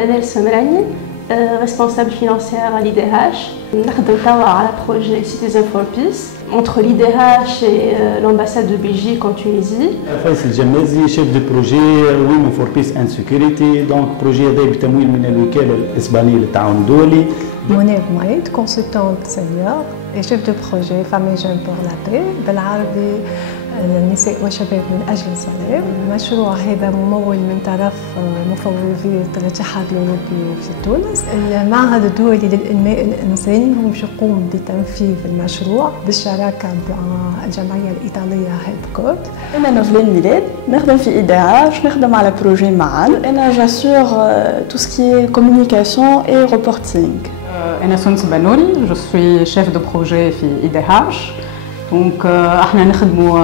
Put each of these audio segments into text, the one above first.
Manel Semrani, responsable financière à l'IDH. Nous travaillons à la projet Citizen for Peace entre l'IDH et l'ambassade de Belgique en Tunisie. Faisal Jamazi, chef de projet Women for Peace and Security, donc projet هذا بتمويل من الوكالة الإسبانية للتعاون الدولي. Mounir Maïd, consultante senior et chef de projet Femmes et Jeunes pour la paix بالعربي النساء والشباب من أجل السلام. المشروع هذا ممول من طرف مفوضية الاتحاد الأوروبي في تونس. المعهد الدولي للإنماء الإنساني هو باش يقوم بتنفيذ المشروع بالشراكة مع الجمعية الإيطالية هيلب كود. أنا نوفلين ميلاد نخدم في إيداعاش نخدم على بروجي معا. أنا جاسور تو سكي كومونيكاسيون اي ريبورتينغ. أنا سونس بانوري، je suis chef de projet في IDH. Donc احنا نخدموا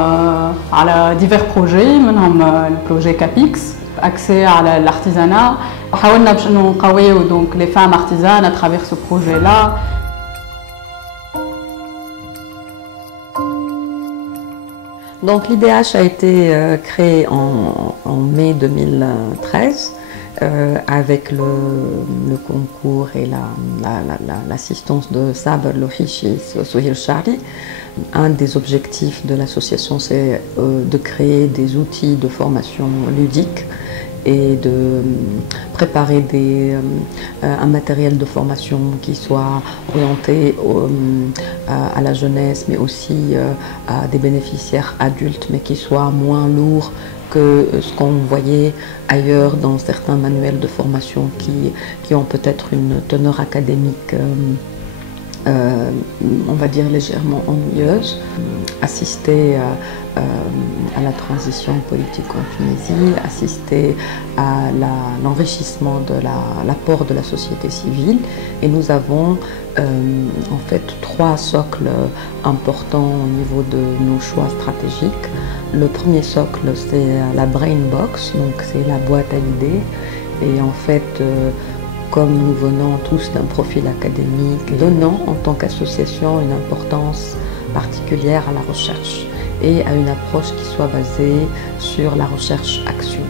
على divers projets منهم البروجي كابيكس accès على l'artisanat. حاولنا باش انه نقويو donc les femmes artisanes à travers ce projet là. Donc l'IDH a été créé en mai 2013 avec le concours et l'assistance de Saber Lohishi et Souhir Shari. Un des objectifs de l'association, c'est de créer des outils de formation ludique et de préparer un matériel de formation qui soit orienté à la jeunesse, mais aussi à des bénéficiaires adultes, mais qui soit moins lourd que ce qu'on voyait ailleurs dans certains manuels de formation qui ont peut-être une teneur académique on va dire légèrement ennuyeuse. Assister à la transition politique en Tunisie, assister à l'enrichissement de l'apport de la société civile. Et nous avons en fait 3 socles importants au niveau de nos choix stratégiques. Le premier socle, c'est la Brain Box, donc c'est la boîte à idées. Et en fait, comme nous venons tous d'un profil académique, donnant en tant qu'association une importance particulière à la recherche et à une approche qui soit basée sur la recherche-action.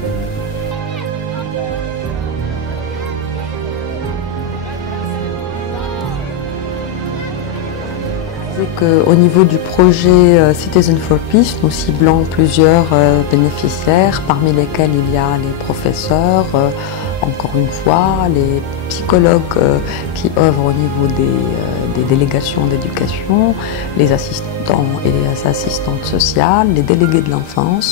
Au niveau du projet Citizen for Peace, nous ciblons plusieurs bénéficiaires, parmi lesquels il y a les professeurs, encore une fois, les psychologues qui œuvrent au niveau des délégations d'éducation, les assistants et les assistantes sociales, les délégués de l'enfance,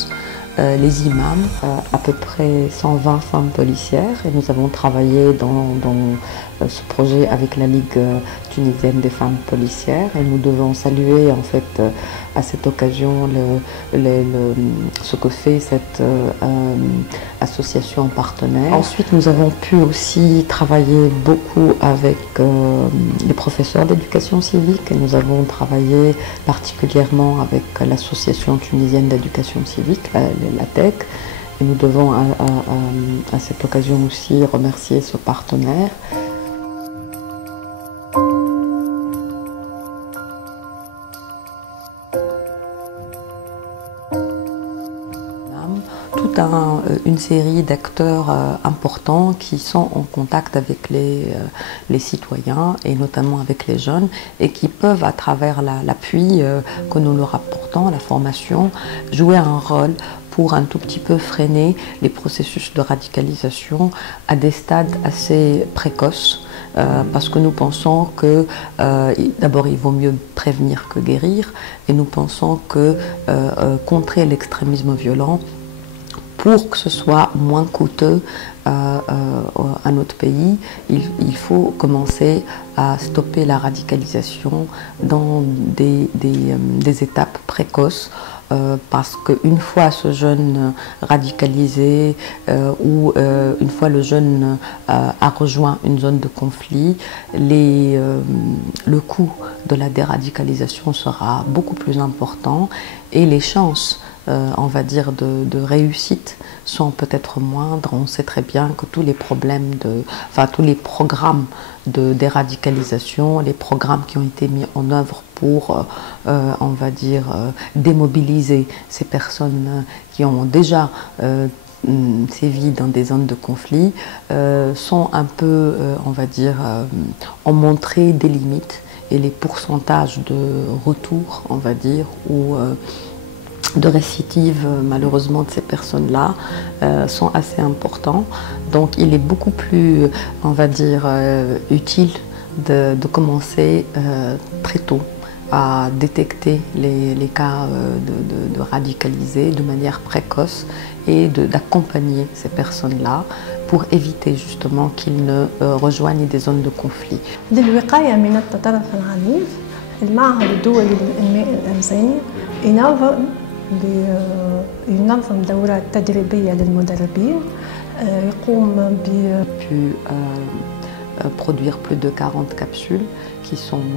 les imams, à peu près 120 femmes policières. Et nous avons travaillé dans ce projet avec la Ligue tunisienne des femmes policières. Et nous devons saluer en fait à cette occasion ce que fait cette association partenaire. Ensuite, nous avons pu aussi travailler beaucoup avec les professeurs d'éducation civique. Et nous avons travaillé particulièrement avec l'association tunisienne d'éducation civique, l'ATEC. Et nous devons à cette occasion aussi remercier ce partenaire. Toute une série d'acteurs importants qui sont en contact avec les citoyens et notamment avec les jeunes et qui peuvent à travers l'appui que nous leur apportons, la formation, jouer un rôle pour un tout petit peu freiner les processus de radicalisation à des stades assez précoces. Parce que nous pensons que d'abord il vaut mieux prévenir que guérir et nous pensons que contrer l'extrémisme violent pour que ce soit moins coûteux à notre pays, il faut commencer à stopper la radicalisation dans des étapes précoces. Parce qu'une fois ce jeune radicalisé ou une fois le jeune a rejoint une zone de conflit, le coût de la déradicalisation sera beaucoup plus important et les chances on va dire de réussite sont peut-être moindres. On sait très bien que tous les problèmes tous les programmes de déradicalisation, les programmes qui ont été mis en œuvre pour, on va dire, démobiliser ces personnes qui ont déjà sévit dans des zones de conflit sont un peu, on va dire, ont montré des limites et les pourcentages de retour, on va dire, ou de récidive malheureusement de ces personnes-là sont assez importants. Donc il est beaucoup plus, on va dire, utile de commencer très tôt à détecter les cas de radicalisés de manière précoce et d'accompagner ces personnes-là pour éviter justement qu'ils ne rejoignent des zones de conflit. للوقاية من التطرف العنيف، المعهد الدولي للإنماء الإنساني ينظم دورات تدريبية للمدربين، يقوم produire plus de 40 capsules qui sont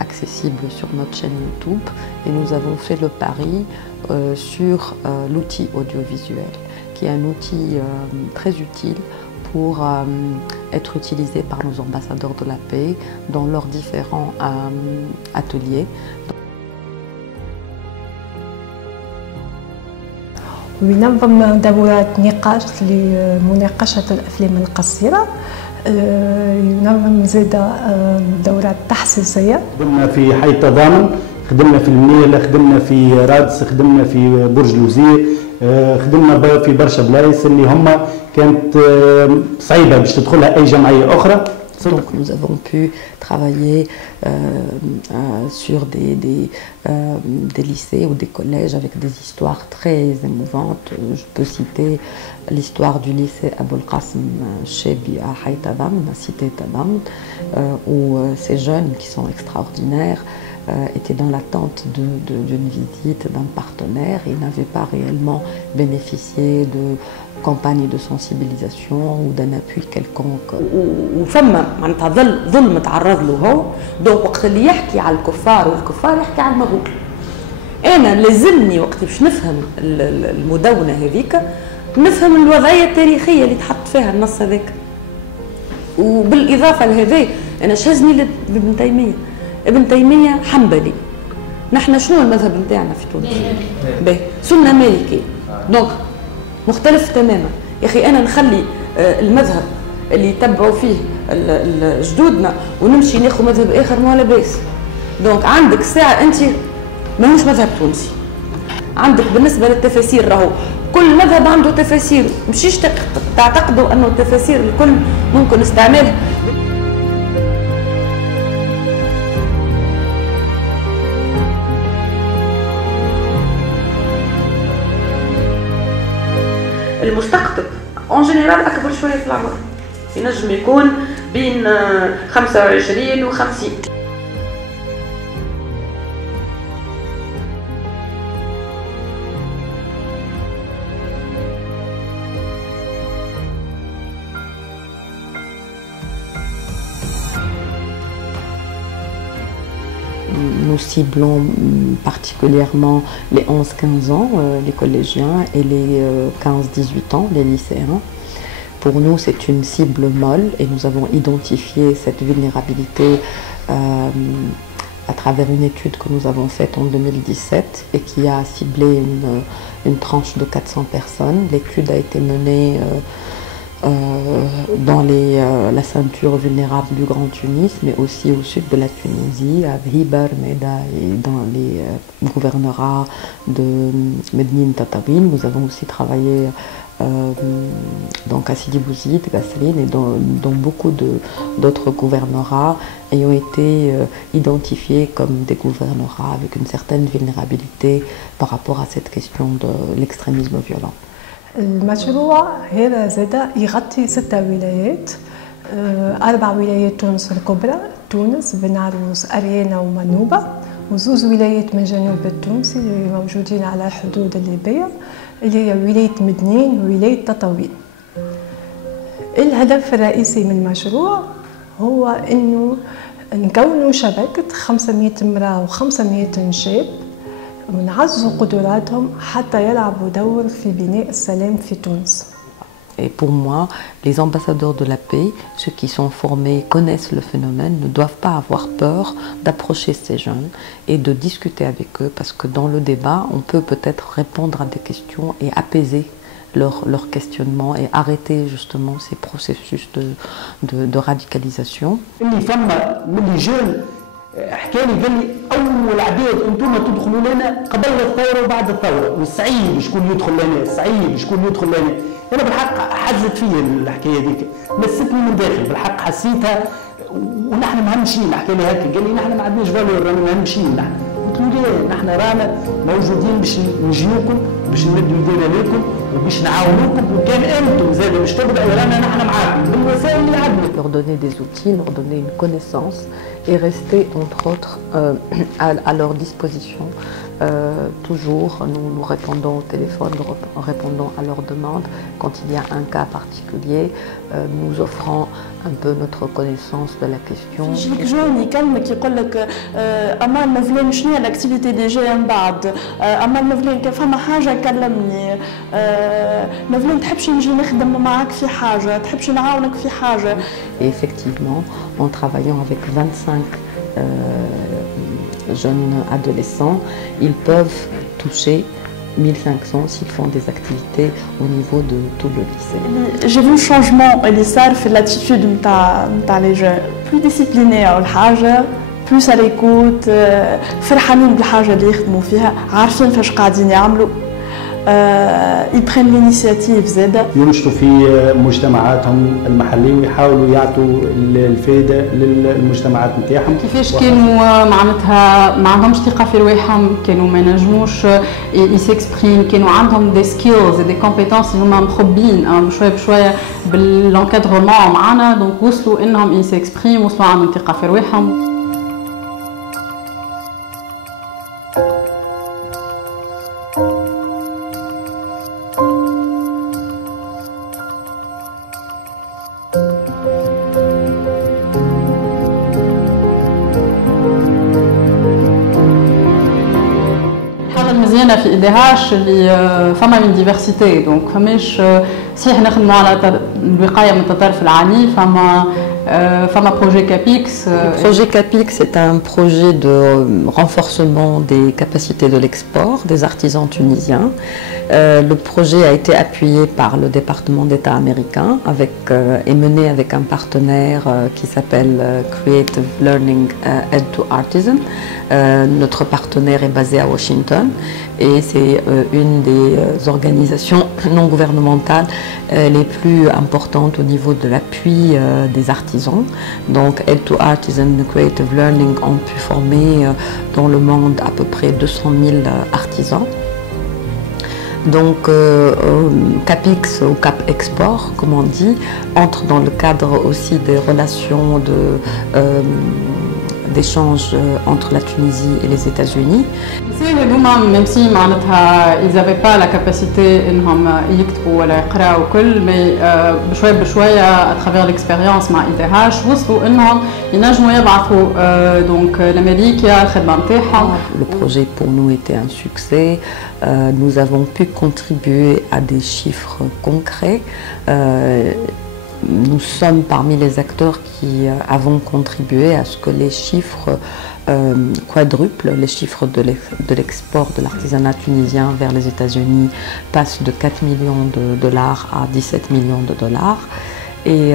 accessibles sur notre chaîne YouTube, et nous avons fait le pari sur l'outil audiovisuel, qui est un outil très utile pour être utilisé par nos ambassadeurs de la paix dans leurs différents ateliers. وينظم دورات نقاش لمناقشة الأفلام القصيرة، ينظم زادة دورات تحسيسية. خدمنا في حي تضامن، خدمنا في المنيلة، خدمنا في رادس، خدمنا في برج الوزير، خدمنا في برشا بلايص اللي هما كانت صعيبة باش تدخلها أي جمعية أخرى. Donc nous avons pu travailler sur des lycées ou des collèges avec des histoires très émouvantes. Je peux citer l'histoire du lycée Aboul Qasim Chebi à Haï Tadam, la cité Tadam, où ces jeunes qui sont extraordinaires étaient dans l'attente d'une visite d'un partenaire et n'avaient pas réellement bénéficié de campagne de sensibilisation ou d'un appui quelconque. وفما معناتها ظلم تعرض له هو، دونك وقت اللي يحكي على الكفار والكفار يحكي على المغول. انا لازمني وقت باش نفهم المدونه هذيك نفهم الوضعيه التاريخيه اللي تحط فيها النص هذاك. وبالاضافه لهذا انا شهزني لابن تيميه. ابن تيميه حنبلي. نحن شنو المذهب نتاعنا في تونس؟ باهي سنه مالكيه. دونك مختلف تماما. يا اخي انا نخلي المذهب اللي يتبعوا فيه جدودنا ونمشي ناخذ مذهب اخر ما لا باس. دونك عندك ساعه انت ماهوش مذهب تونسي. عندك بالنسبه للتفاسير راهو كل مذهب عنده تفاسير، مشيش تعتقدوا انه التفاسير الكل ممكن استعمالها. المستقطب اون جينيرال اكبر شويه في العمر، ينجم يكون بين 25 و 50. Nous ciblons particulièrement les 11-15 ans, les collégiens, et les 15-18 ans, les lycéens. Pour nous, c'est une cible molle et nous avons identifié cette vulnérabilité à travers une étude que nous avons faite en 2017 et qui a ciblé une tranche de 400 personnes. L'étude a été menée dans la ceinture vulnérable du Grand Tunis, mais aussi au sud de la Tunisie, à Hibar, Meda et dans les gouvernorats de Medine Tataouine. Nous avons aussi travaillé donc à Sidi Bouzid, Gasseline et dans beaucoup d'autres gouvernorats ayant été identifiés comme des gouvernorats avec une certaine vulnérabilité par rapport à cette question de l'extrémisme violent. المشروع هذا زاد يغطي 6 ولايات، 4 ولايات تونس الكبرى، تونس، بن عروس، أريانا ومنوبة، وزوز ولايات من الجنوب التونسي اللي موجودين على الحدود الليبية اللي هي ولاية مدنين وولاية تطاوين. الهدف الرئيسي من المشروع هو إنه نكونوا شبكة 500 امرأة و500 شاب ونعزوا قدراتهم حتى يلعبوا دور في بناء السلام في تونس. Et pour moi, les ambassadeurs de la paix, ceux qui sont formés, connaissent le phénomène, ne doivent pas avoir peur d'approcher ces jeunes et de discuter avec eux, parce que dans le débat, on peut peut-être répondre à des questions et apaiser leur questionnement et arrêter justement ces processus de radicalisation. حكى لي قال لي اول عباد انتم تدخلوا لنا قبل الثوره وبعد الثوره والصعيب شكون يدخل لنا الصعيب شكون يدخل لنا انا بالحق حزت فيا الحكايه هذيك مستني من داخل بالحق حسيتها ونحن مهمشين حكى لي هكا قال لي نحن ما عندناش فالور رانا مهمشين نحن قلت له لا نحن رانا موجودين باش نجيوكم باش نمدوا يدينا لكم وباش نعاونوكم وكان انتم زاد باش تبداوا رانا نحن معاكم بالوسائل اللي عندنا. Leur donner des outils, leur donner une connaissance et rester entre autres à leur disposition. Toujours, nous répondons au téléphone, nous répondons à leurs demandes. Quand il y a un cas particulier, nous offrons un peu notre connaissance de la question. يجيك جون يكلمك يقول لك اما المفلان شنو هي الاكتيفيتي دي جايه من بعد اما المفلان كان فما حاجه كلمني مفلان تحبش نجي نخدم معاك في حاجه تحبش نعاونك في حاجه. Et effectivement, en travaillant avec 25 jeunes adolescents, ils peuvent toucher 1500 s'ils font des activités au niveau de tout le lycée. J'ai vu le changement اللي صار في l'attitude نتاع les jeunes, plus disciplinés أول حاجة, plus à l'écoute, فرحانين بالحاجة اللي يخدموا فيها, عارفين فاش قاعدين يعملوا. ils prennent l'initiative زادة. ينشطوا في مجتمعاتهم المحلية ويحاولوا يعطوا الفائدة للمجتمعات نتاعهم. كيفاش كانوا معناتها ما عندهمش ثقة في رواحهم، كانوا ما ينجموش يسكسبريم، كانوا عندهم دي سكيلز دي كومبيتونس اللي هما مخبين بشوية بشوية بالانكادرومون معنا، دونك وصلوا انهم يسكسبريم، وصلوا عندهم ثقة في رواحهم. المزيانة في IDH اللي فما من ديفرسيتي، دونك فماش صحيح نخدموا على الوقاية من التطرف العنيف، فما projet CAPIX. Le projet CAPIX est un projet de renforcement des capacités de l'export des artisans tunisiens. Le projet a été appuyé par le département d'État américain et mené avec un partenaire qui s'appelle Creative Learning Aid to Artisan. Notre partenaire est basé à Washington et c'est une des organisations non gouvernementales les plus importantes au niveau de l'appui des artisans. Donc Aid to Artisan Creative Learning ont pu former dans le monde à peu près 200 000 artisans. Donc CAPIX ou Cap Export, comme on dit, entre dans le cadre aussi des relations d'échange entre la Tunisie et les États-Unis. Même si ils n'avaient pas la capacité de يكتبوا ولا يقراوا كل، mais بشوية بشوية à travers l'expérience مع IDH وصلوا إنهم ينجموا يبعثوا donc l'Amérique الخدمة نتاعهم. Le projet pour nous était un succès. Nous avons pu contribuer à des chiffres concrets. Nous sommes parmi les acteurs qui avons contribué à ce que les chiffres quadruplent, les chiffres de l'export de l'artisanat tunisien vers les États-Unis passent de 4 millions de dollars à 17 millions de dollars. Et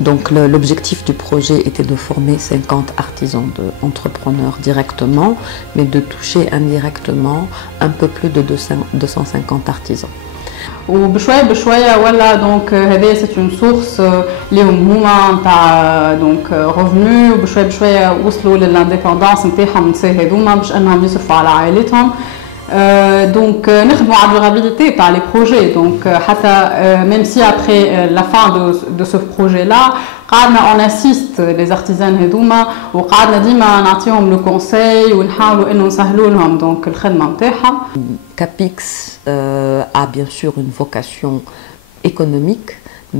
donc l'objectif du projet était de former 50 artisans, entrepreneurs directement, mais de toucher indirectement un peu plus de 250 artisans. وبشويه بشويه ولا دونك هذه سيت اون سورس ليهم هما نتاع دونك ريفونو، وبشويه بشويه وصلوا للانديبوندونس نتاعهم النساء هذوما باش انهم يصرفوا على عائلتهم. Donc نخدموا على الدورابيليتي تاع لي بروجي، دونك حتى même si après la fin de ce projet là قعدنا on assiste les artisans هذوما وقعدنا ديما نعطيهم لو كونساي ونحاولوا انه نسهلوا لهم دونك الخدمه نتاعهم. CAPIX a bien sûr une vocation économique,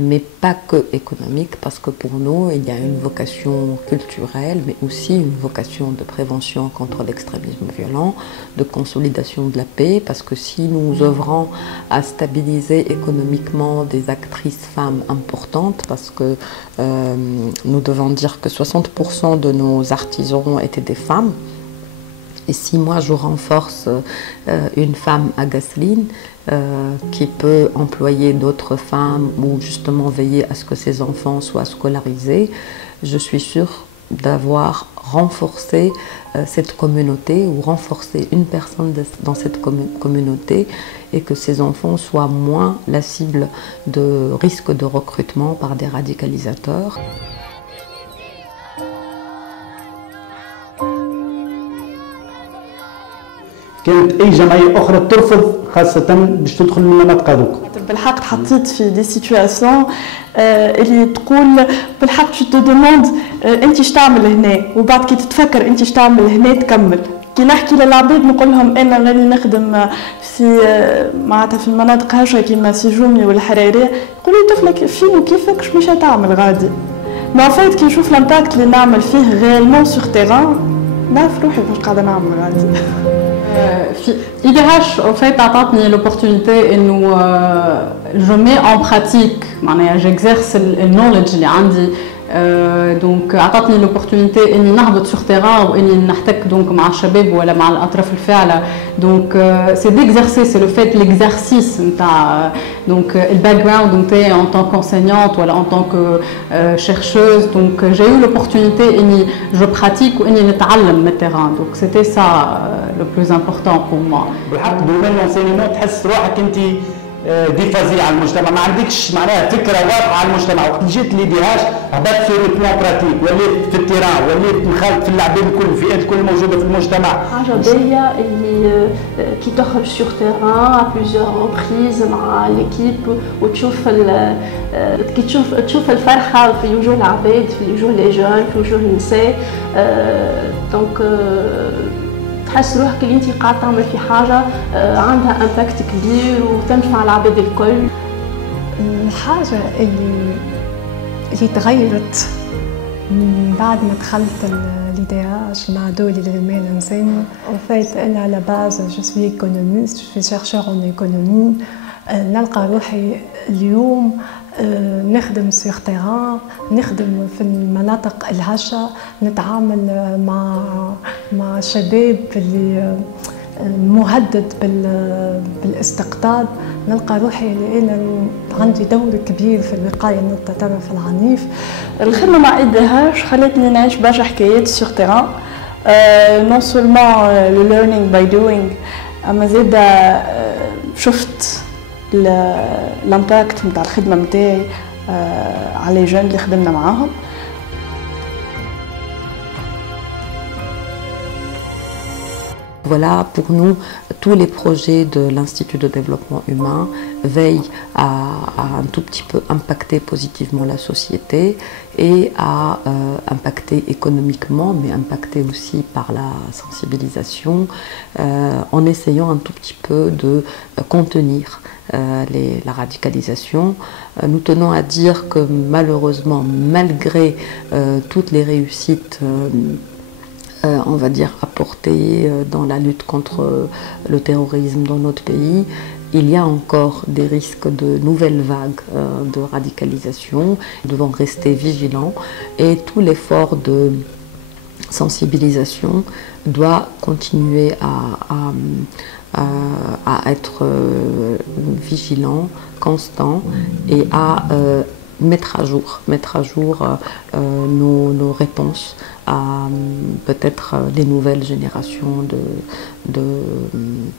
mais pas que économique, parce que pour nous, il y a une vocation culturelle, mais aussi une vocation de prévention contre l'extrémisme violent, de consolidation de la paix, parce que si nous œuvrons à stabiliser économiquement des actrices femmes importantes, parce que nous devons dire que 60% de nos artisans étaient des femmes, Et si moi je renforce une femme à Gaseline qui peut employer d'autres femmes ou justement veiller à ce que ses enfants soient scolarisés, je suis sûre d'avoir renforcé cette communauté ou renforcé une personne dans cette communauté et que ces enfants soient moins la cible de risques de recrutement par des radicalisateurs. كانت اي جمعيه اخرى ترفض خاصه باش تدخل من المناطق هذوك. بالحق تحطيت في دي سيتواسيون اللي تقول بالحق tu te demandes انت ايش تعمل هنا وبعد كي تتفكر انت ايش تعمل هنا تكمل. كي نحكي للعباد نقول لهم انا راني نخدم في معناتها في المناطق هاشا كيما سجومي والحريريه يقولوا لي طفلك فين وكيفك اش مش تعمل غادي. ما فايت كي نشوف الامباكت اللي نعمل فيه غيالمون سور تيران نعرف روحي واش قاعده نعمل غادي. IDH en fait عطاتني l'opportunité انه je mets en pratique معناها j'exerce le knowledge اللي عندي دونك عطاتني l'opportunité اني نهبط sur terrain واني نحتك دونك مع الشباب ولا مع الاطراف الفاعله دونك c'est d'exercer c'est le fait l'exercice نتاع donc le background نتاعي en tant qu'enseignante ولا en tant que chercheuse donc j'ai eu l'opportunité اني je pratique واني نتعلم من التيران donc c'était ça le plus important pour moi. بالحق دومين l'enseignement تحس روحك انت ديفازي على المجتمع ما عندكش معناها فكره واضحه على المجتمع وقت جيت ليديهاش هبطت في البلان براتيك وليت في التيران وليت نخالط في اللاعبين الكل الفئات الكل موجوده في المجتمع. حاجه باهيه اللي كي تخرج سور تيران à plusieurs reprises مع ليكيب وتشوف كي تشوف الفرحه في وجوه العباد في وجوه لي جون في وجوه النساء دونك تحس روحك اللي انت قاعد تعمل في حاجه عندها امباكت كبير وتنفع العباد الكل. الحاجه اللي تغيرت من بعد ما دخلت l'IDH مع دولي للمال الانساني وفات انا على باز جو سوي ايكونوميست جو سوي شيرشور اون ايكونومي نلقى روحي اليوم نخدم سيغ تيران نخدم في المناطق الهشة نتعامل مع شباب اللي مهدد بالاستقطاب نلقى روحي اللي انا عندي دور كبير في الوقايه من التطرف العنيف. الخدمه مع IDH خلتني نعيش برشا حكايات سيغ تيران نون سولمون لو ليرنينغ باي دوينغ اما زاده شفت الامباكت نتاع الخدمه نتاعي على جون اللي خدمنا معاهم. Voilà, pour nous, tous les projets de l'Institut de développement humain veillent à un tout petit peu impacter positivement la société et à impacter économiquement, mais impacter aussi par la sensibilisation, en essayant un tout petit peu de contenir la radicalisation. Nous tenons à dire que malheureusement, malgré toutes les réussites on va dire apportées dans la lutte contre le terrorisme dans notre pays, il y a encore des risques de nouvelles vagues de radicalisation. Nous devons rester vigilants et tout l'effort de sensibilisation doit continuer à être vigilant, constant et à mettre à jour nos réponses à peut-être les nouvelles générations de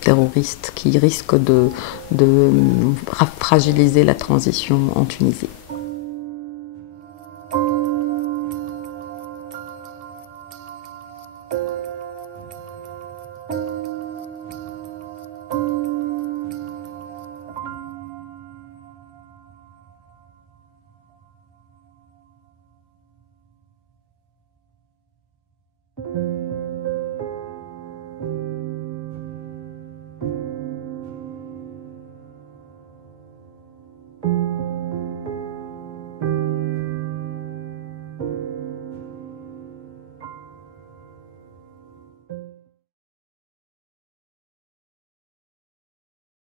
terroristes qui risquent de fragiliser la transition en Tunisie.